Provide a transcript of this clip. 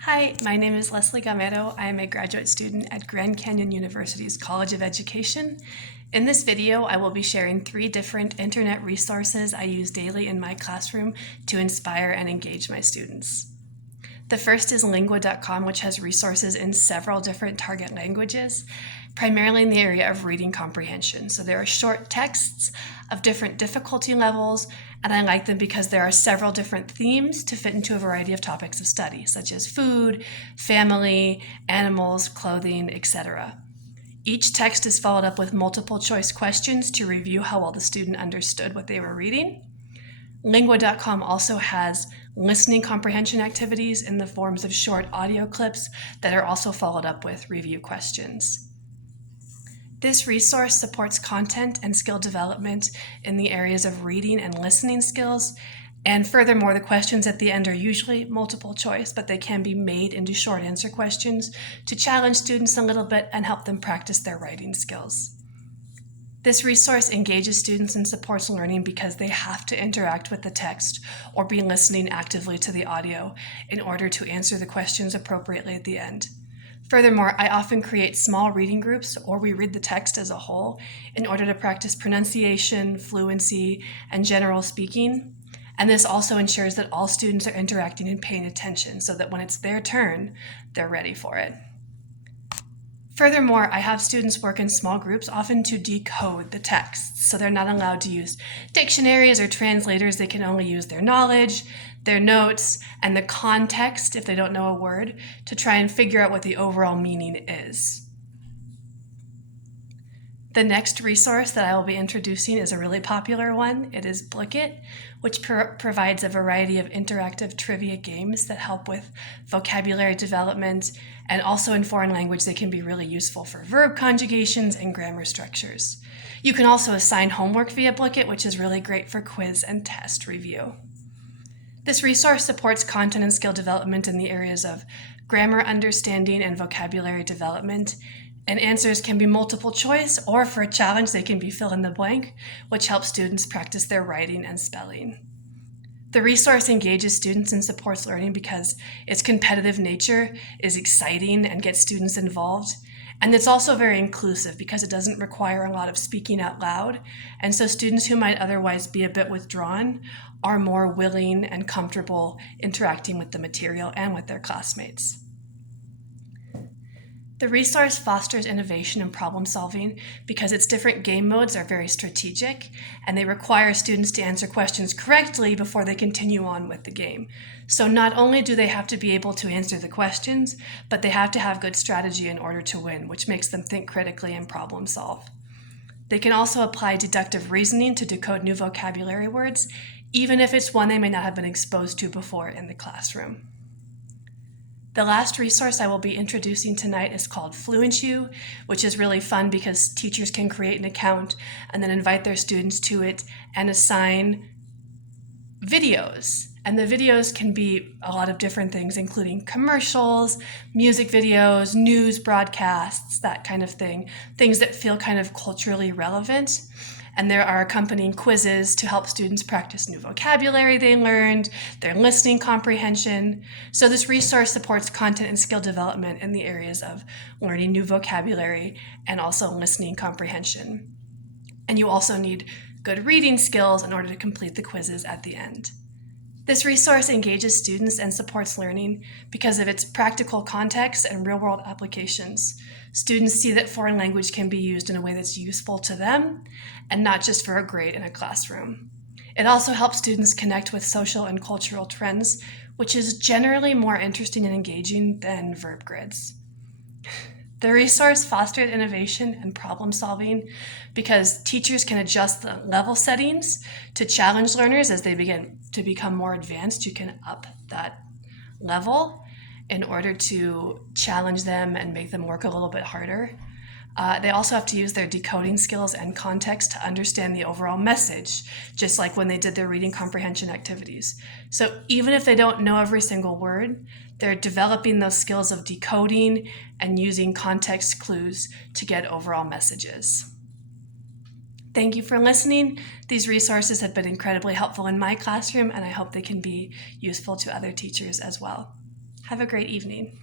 Hi, my name is Leslie Gamero. I am a graduate student at Grand Canyon University's College of Education. In this video, I will be sharing 3 different internet resources I use daily in my classroom to inspire and engage my students. The first is lingua.com, which has resources in several different target languages, primarily in the area of reading comprehension. So there are short texts of different difficulty levels, and I like them because there are several different themes to fit into a variety of topics of study, such as food, family, animals, clothing, etc. Each text is followed up with multiple choice questions to review how well the student understood what they were reading. Lingua.com also has listening comprehension activities in the forms of short audio clips that are also followed up with review questions. This resource supports content and skill development in the areas of reading and listening skills, and furthermore, the questions at the end are usually multiple choice, but they can be made into short answer questions to challenge students a little bit and help them practice their writing skills. This resource engages students and supports learning because they have to interact with the text or be listening actively to the audio in order to answer the questions appropriately at the end. Furthermore, I often create small reading groups, or we read the text as a whole, in order to practice pronunciation, fluency, and general speaking. And this also ensures that all students are interacting and paying attention so that when it's their turn, they're ready for it. Furthermore, I have students work in small groups, often to decode the text. So they're not allowed to use dictionaries or translators. They can only use their knowledge, their notes, and the context, if they don't know a word, to try and figure out what the overall meaning is. The next resource that I will be introducing is a really popular one. It is Blicket, which provides a variety of interactive trivia games that help with vocabulary development, and also in foreign language they can be really useful for verb conjugations and grammar structures. You can also assign homework via Blicket, which is really great for quiz and test review. This resource supports content and skill development in the areas of grammar understanding and vocabulary development, and answers can be multiple choice, or for a challenge they can be fill in the blank, which helps students practice their writing and spelling. The resource engages students and supports learning because its competitive nature is exciting and gets students involved. And it's also very inclusive because it doesn't require a lot of speaking out loud. And so students who might otherwise be a bit withdrawn are more willing and comfortable interacting with the material and with their classmates. The resource fosters innovation and problem solving because its different game modes are very strategic and they require students to answer questions correctly before they continue on with the game. So not only do they have to be able to answer the questions, but they have to have good strategy in order to win, which makes them think critically and problem solve. They can also apply deductive reasoning to decode new vocabulary words, even if it's one they may not have been exposed to before in the classroom. The last resource I will be introducing tonight is called Fluentu, which is really fun because teachers can create an account and then invite their students to it and assign videos. And the videos can be a lot of different things, including commercials, music videos, news broadcasts, that kind of thing, things that feel kind of culturally relevant. And there are accompanying quizzes to help students practice new vocabulary they learned, their listening comprehension. So this resource supports content and skill development in the areas of learning new vocabulary and also listening comprehension. And you also need good reading skills in order to complete the quizzes at the end. This resource engages students and supports learning because of its practical context and real-world applications. Students see that foreign language can be used in a way that's useful to them and not just for a grade in a classroom. It also helps students connect with social and cultural trends, which is generally more interesting and engaging than verb grids. The resource fostered innovation and problem solving because teachers can adjust the level settings to challenge learners as they begin to become more advanced. You can up that level in order to challenge them and make them work a little bit harder. They also have to use their decoding skills and context to understand the overall message, just like when they did their reading comprehension activities. So even if they don't know every single word, they're developing those skills of decoding and using context clues to get overall messages. Thank you for listening. These resources have been incredibly helpful in my classroom, and I hope they can be useful to other teachers as well. Have a great evening.